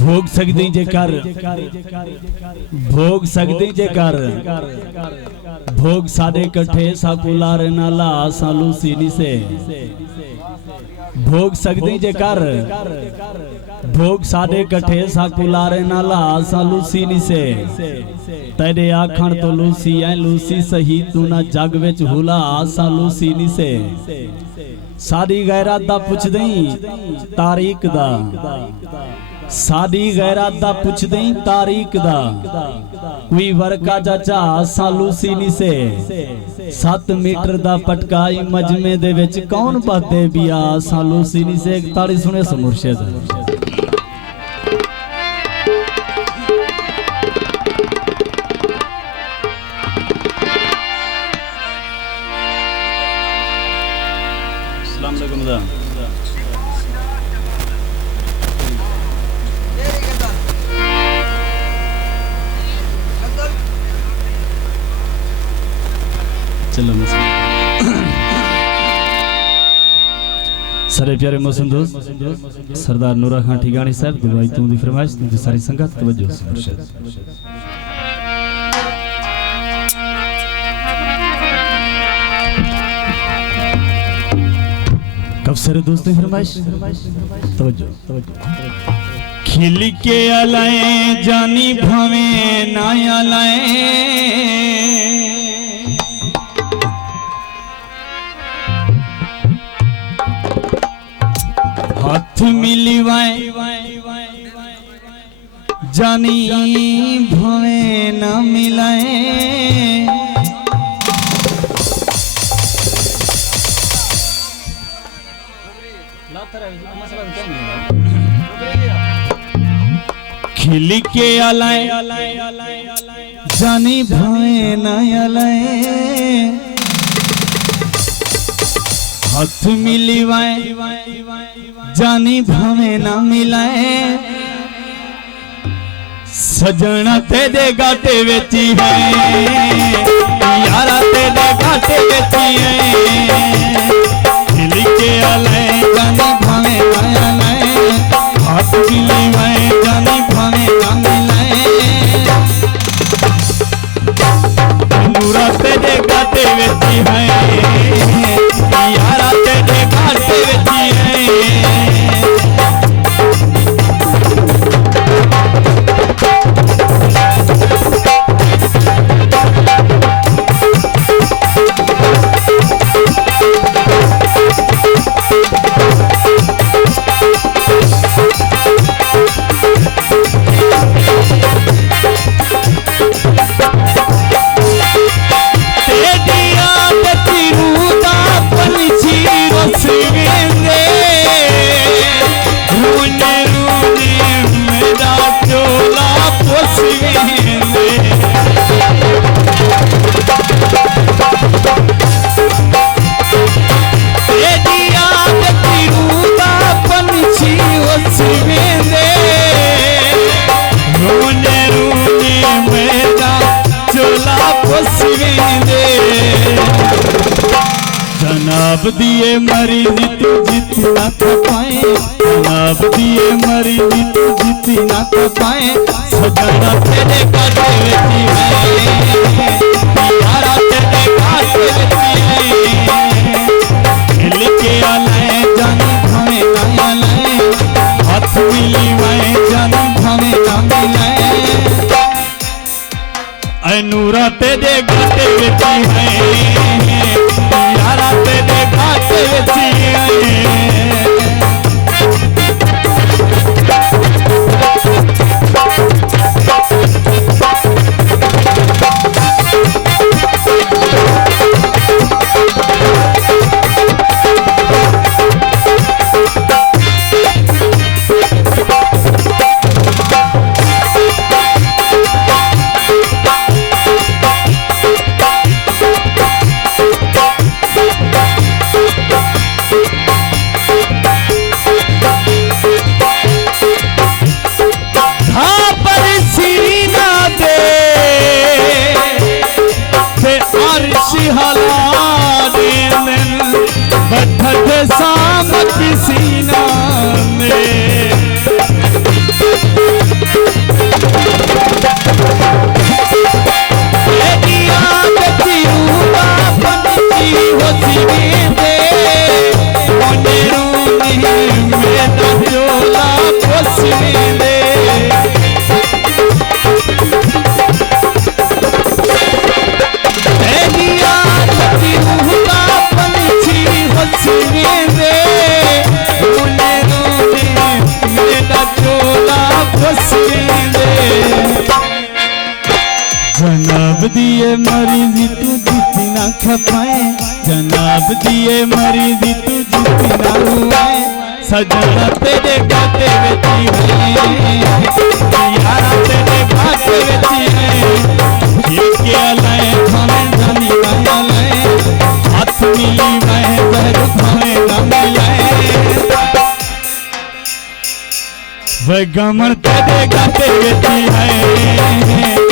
भोग सकते जेकर भोग सकते जेकर भोग सादे कट्ठे साकुलार नाला सालू सीनी से भोग सकते जेकर भोग सादे कट्ठे साकुलार नाला सालू सीनी से तेरे आखण तो लूसी है लूसी सही तू ना जग विच हुला सालू सीनी से सादी गैरात दा पुछ दई तारीख दा सादी गैरात दा पुछ दई तारीख दा कोई वर्का चाचा सालू सीनी से 7 मीटर दा पटकाई मजमे दे विच कौन बाते बिया सालू सीनी से एक ताड़ी सुने सो मुर्शिद चलो सारे प्यारे मौसम दोस्त सरदार नूरा खान ठिगानी साहब दुआई तू दी फरमाइश तुझे सारी संगत तवज्जो से मुर्शिद कब सारे दोस्तों फरमाइश तवज्जो खिल के अलाए जानी भवे ना अलाए हाथ मिलवाए जानी भवे न मिलाए खिल के अलाए जानी भवे न अलाए हाथ मिलवाए जानी भवे ना मिलाए सजना तेरे गाटे वेची है यारा तेरे गाटे वेची है दिल के अलाए जानी भवे ना अलाए हाथ मिलवाए जानी भवे ना मिलाए नूरा तेरे गाटे वेची है यारा तेरे गाटे वेची है जनाब दिए मरी तू जीती ना तो पाए जनाब दिए मरी तू जीती ना तो पाए सजना तेरे गाटे वेची है यारा तेरे गाटे वेची है खिल के अलाए जानी भवे ना अलाए हाथ मिलवाए जानी भवे ना मिलाए ऐ नूरा तेरे गाटे वेची है यारा तेरे गाटे वेची है हसींदे तेरिया लगी हुआ पंछी हसींदे रोने रोने मेरा चोला फसींदे जनाब दिए मरीजी तू जुती ना खपाए जनाब दिए मरीजी तू जुती ना हुआए सजना तेरे गाते वेती है यारा तेरे गाते वेती है ये क्या लाए खाने जानी ना लाए हाथ मिली मैं बहर खाने ना मिलाए वे गमन तेरे गाते वेती है